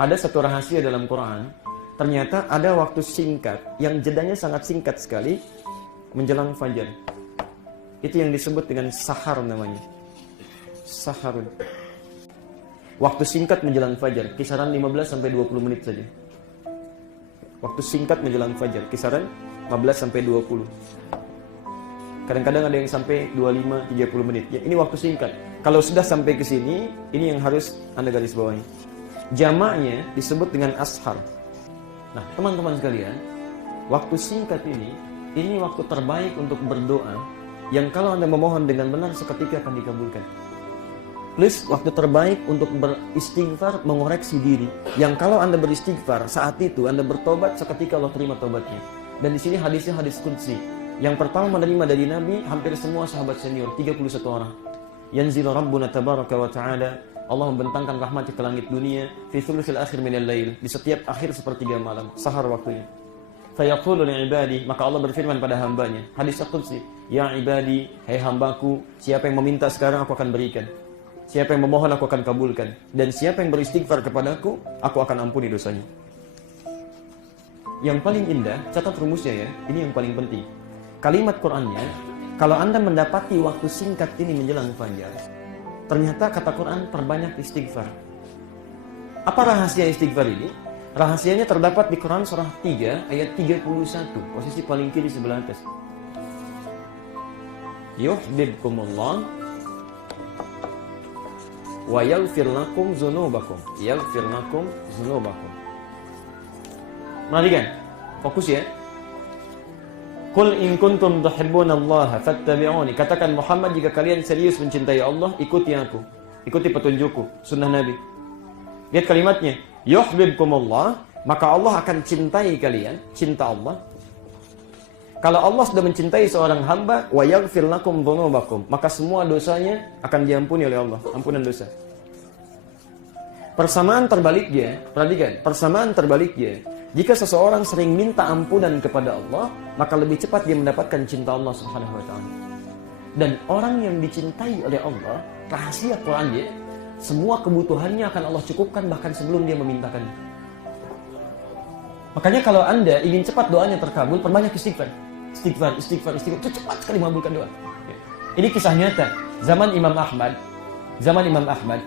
ada satu rahasia dalam Quran. Ternyata ada waktu singkat yang jedanya sangat singkat sekali menjelang fajar. Itu yang disebut dengan sahar namanya. Sahar. Waktu singkat menjelang fajar, kisaran 15 sampai 20 menit saja. Waktu singkat menjelang fajar, kisaran 15 sampai 20. Kadang-kadang ada yang sampai 25-30 menit. Ya, ini waktu singkat. Kalau sudah sampai ke sini, ini yang harus Anda garis bawahi. Jamaknya disebut dengan ashar. Nah, teman-teman sekalian, waktu singkat ini waktu terbaik untuk berdoa, yang kalau Anda memohon dengan benar seketika akan dikabulkan. Plus, waktu terbaik untuk beristighfar, mengoreksi diri, yang kalau Anda beristighfar saat itu, Anda bertobat seketika Allah terima tobatnya. Dan di sini hadisnya hadis qudsi. Yang pertama menerima dari Nabi, hampir semua sahabat senior, 31 orang. Yanzilu Rabbuna tabaraka wa ta'ala, Allah membentangkan rahmatnya ke langit dunia, fi thuluthil akhir minal lail, di setiap akhir sepertiga malam, sahar waktunya. Fayaqulu li ibadi, maka Allah berfirman pada hambanya, hadis qudsi, ya ibadi, hai hambaku, siapa yang meminta sekarang aku akan berikan. Siapa yang memohon aku akan kabulkan, dan siapa yang beristighfar kepadaku, aku akan ampuni dosanya. Yang paling indah, catat rumusnya ya, ini yang paling penting. Kalimat Qur'annya, kalau Anda mendapati waktu singkat ini menjelang fajar, ternyata kata Quran perbanyak istighfar. Apa rahasia istighfar ini? Rahasianya terdapat di Quran surah 3 ayat 31, posisi paling kiri sebelah atas. Yuhibbukumullah wa yaghfir lakum dzunubakum. Yaghfir lakum dzunubakum. Perhatikan, fokus ya. Qul in kuntum tuhibbunallaha fattabi'uni. Katakan Muhammad, jika kalian serius mencintai Allah, ikuti aku. Ikuti petunjukku, sunnah Nabi. Lihat kalimatnya, yuhibbukumullah, maka Allah akan cintai kalian, cinta Allah. Kalau Allah sudah mencintai seorang hamba, wa yaghfir lakum dzunubakum, maka semua dosanya akan diampuni oleh Allah, ampunan dosa. Persamaan terbaliknya, perhatikan, persamaan terbaliknya, jika seseorang sering minta ampunan kepada Allah, maka lebih cepat dia mendapatkan cinta Allah Subhanahu wa taala. Dan orang yang dicintai oleh Allah, rahasia Quran dia, semua kebutuhannya akan Allah cukupkan bahkan sebelum dia memintakan. Makanya kalau Anda ingin cepat doanya terkabul, perbanyak istighfar. Istighfar, istighfar, istighfar, itu cepat sekali mengabulkan doa. Ini kisah nyata. Zaman Imam Ahmad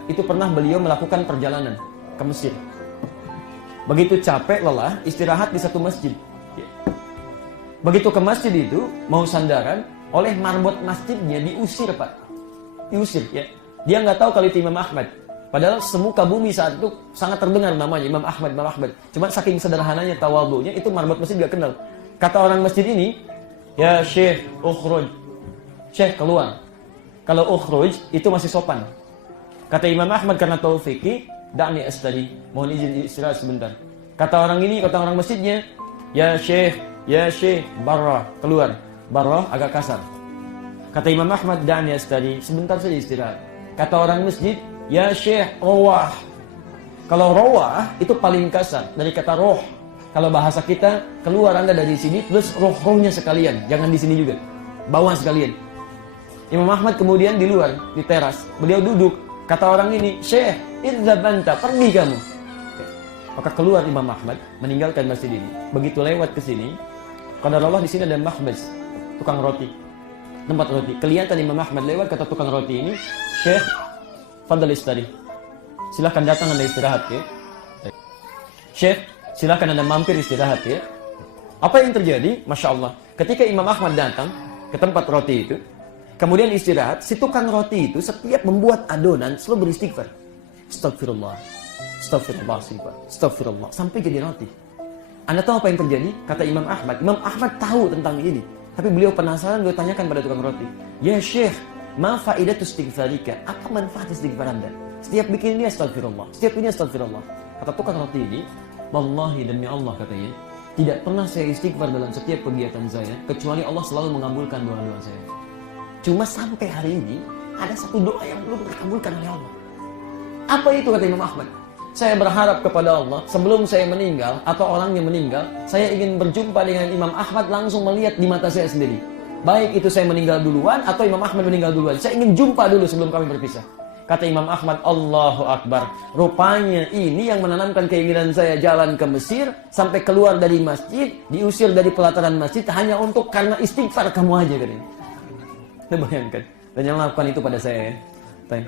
itu pernah beliau melakukan perjalanan ke Mesir. Begitu capek, lelah, istirahat di satu masjid. Begitu ke masjid itu, mau sandaran, oleh marbot masjidnya diusir, Pak. Diusir, ya. Dia nggak tahu kalau itu Imam Ahmad. Padahal semuka bumi saat itu sangat terdengar namanya, Imam Ahmad, Imam Ahmad. Cuma saking sederhananya, tawadhu'nya, itu marbot masjid nggak kenal. Kata orang masjid ini, ya Syekh, ukhruj. Syekh, keluar. Kalau ukhruj, itu masih sopan. Kata Imam Ahmad karena taufiki, da'ni astari, mohon izin istirahat sebentar. Kata orang ini, kata orang masjidnya, ya Syekh, barra, keluar. Barra agak kasar. Kata Imam Ahmad, da'ni astari, sebentar saja istirahat. Kata orang masjid, ya Syekh, rawah. Kalau rawah itu paling kasar dari kata roh. Kalau bahasa kita, keluar Anda dari sini plus roh-rohnya sekalian, jangan di sini juga. Bawah sekalian. Imam Ahmad kemudian di luar, di teras. Beliau duduk. Kata orang ini, Syekh, idza banta, pergi kamu. Maka keluar Imam Ahmad, meninggalkan masjid ini. Begitu lewat ke sini, qadarullah di sini ada mahbaz, tukang roti, tempat roti. Kelihatan Imam Ahmad lewat, kata tukang roti ini, Syekh, fadhal istari. Silahkan datang Anda istirahat ya. Syekh, silahkan Anda mampir istirahat ya. Apa yang terjadi? Masya Allah. Ketika Imam Ahmad datang ke tempat roti itu, kemudian istirahat, si tukang roti itu setiap membuat adonan selalu beristighfar. Astagfirullah, astagfirullah, astagfirullah, sampai jadi roti. Anda tahu apa yang terjadi? Kata Imam Ahmad tahu tentang ini. Tapi beliau penasaran, beliau tanyakan pada tukang roti. Ya Syekh, ma faidatu istighfarika? Apa manfaat istighfar Anda? Setiap bikin ini astagfirullah, setiap ini astagfirullah. Kata tukang roti ini, wallahi demi Allah katanya, tidak pernah saya istighfar dalam setiap kegiatan saya, kecuali Allah selalu mengabulkan doa-doa saya. Cuma sampai hari ini, ada satu doa yang belum dikabulkan oleh Allah. Apa itu kata Imam Ahmad? Saya berharap kepada Allah, sebelum saya meninggal, atau orangnya meninggal, saya ingin berjumpa dengan Imam Ahmad langsung melihat di mata saya sendiri. Baik itu saya meninggal duluan, atau Imam Ahmad meninggal duluan. Saya ingin jumpa dulu sebelum kami berpisah. Kata Imam Ahmad, Allahu Akbar. Rupanya ini yang menanamkan keinginan saya jalan ke Mesir, sampai keluar dari masjid, diusir dari pelataran masjid, hanya untuk karena istighfar kamu aja. Katanya. Bayangkan. Dan yang melakukan itu pada saya. Ya.